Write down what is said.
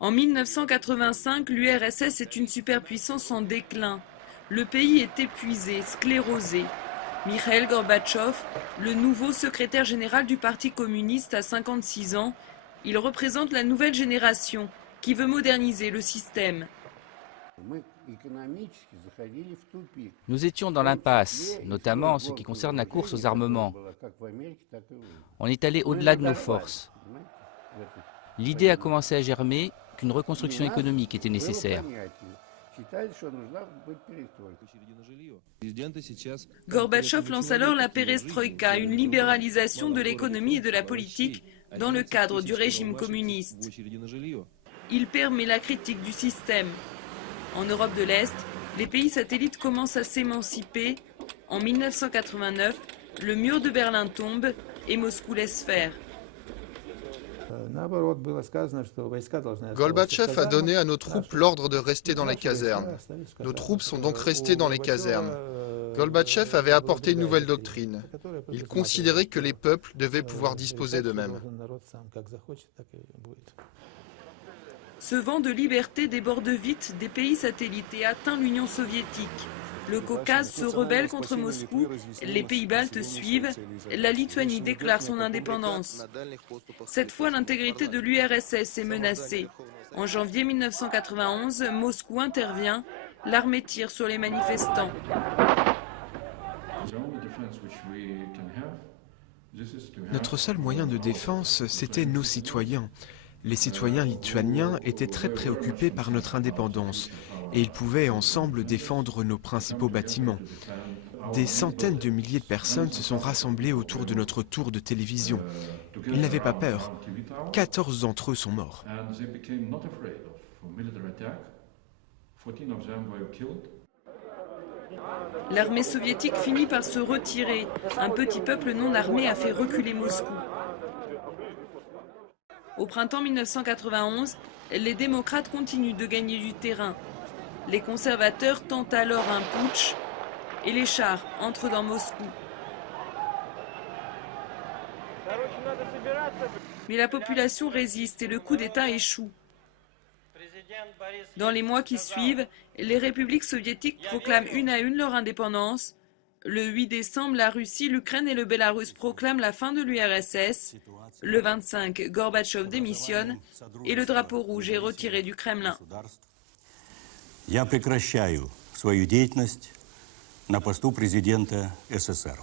En 1985, l'URSS est une superpuissance en déclin. Le pays est épuisé, sclérosé. Mikhail Gorbatchev, le nouveau secrétaire général du Parti communiste à 56 ans, il représente la nouvelle génération qui veut moderniser le système. Nous étions dans l'impasse, notamment en ce qui concerne la course aux armements. On est allé au-delà de nos forces. L'idée a commencé à germer qu'une reconstruction économique était nécessaire. Gorbatchev lance alors la perestroïka, une libéralisation de l'économie et de la politique dans le cadre du régime communiste. Il permet la critique du système. En Europe de l'Est, les pays satellites commencent à s'émanciper. En 1989, le mur de Berlin tombe et Moscou laisse faire. Gorbatchev a donné à nos troupes l'ordre de rester dans les casernes. Nos troupes sont donc restées dans les casernes. Gorbatchev avait apporté une nouvelle doctrine. Il considérait que les peuples devaient pouvoir disposer d'eux-mêmes. Ce vent de liberté déborde vite des pays satellites et atteint l'Union soviétique. Le Caucase se rebelle contre Moscou, les pays baltes suivent, la Lituanie déclare son indépendance. Cette fois, l'intégrité de l'URSS est menacée. En janvier 1991, Moscou intervient, l'armée tire sur les manifestants. Notre seul moyen de défense, c'était nos citoyens. Les citoyens lituaniens étaient très préoccupés par notre indépendance et ils pouvaient ensemble défendre nos principaux bâtiments. Des centaines de milliers de personnes se sont rassemblées autour de notre tour de télévision. Ils n'avaient pas peur. 14 d'entre eux sont morts. L'armée soviétique finit par se retirer. Un petit peuple non armé a fait reculer Moscou. Au printemps 1991, les démocrates continuent de gagner du terrain. Les conservateurs tentent alors un putsch et les chars entrent dans Moscou. Mais la population résiste et le coup d'État échoue. Dans les mois qui suivent, les républiques soviétiques proclament une à une leur indépendance. Le 8 décembre, la Russie, l'Ukraine et le Bélarus proclament la fin de l'URSS. Le 25, Gorbatchev démissionne et le drapeau rouge est retiré du Kremlin. Я прекращаю свою деятельность на посту президента СССР.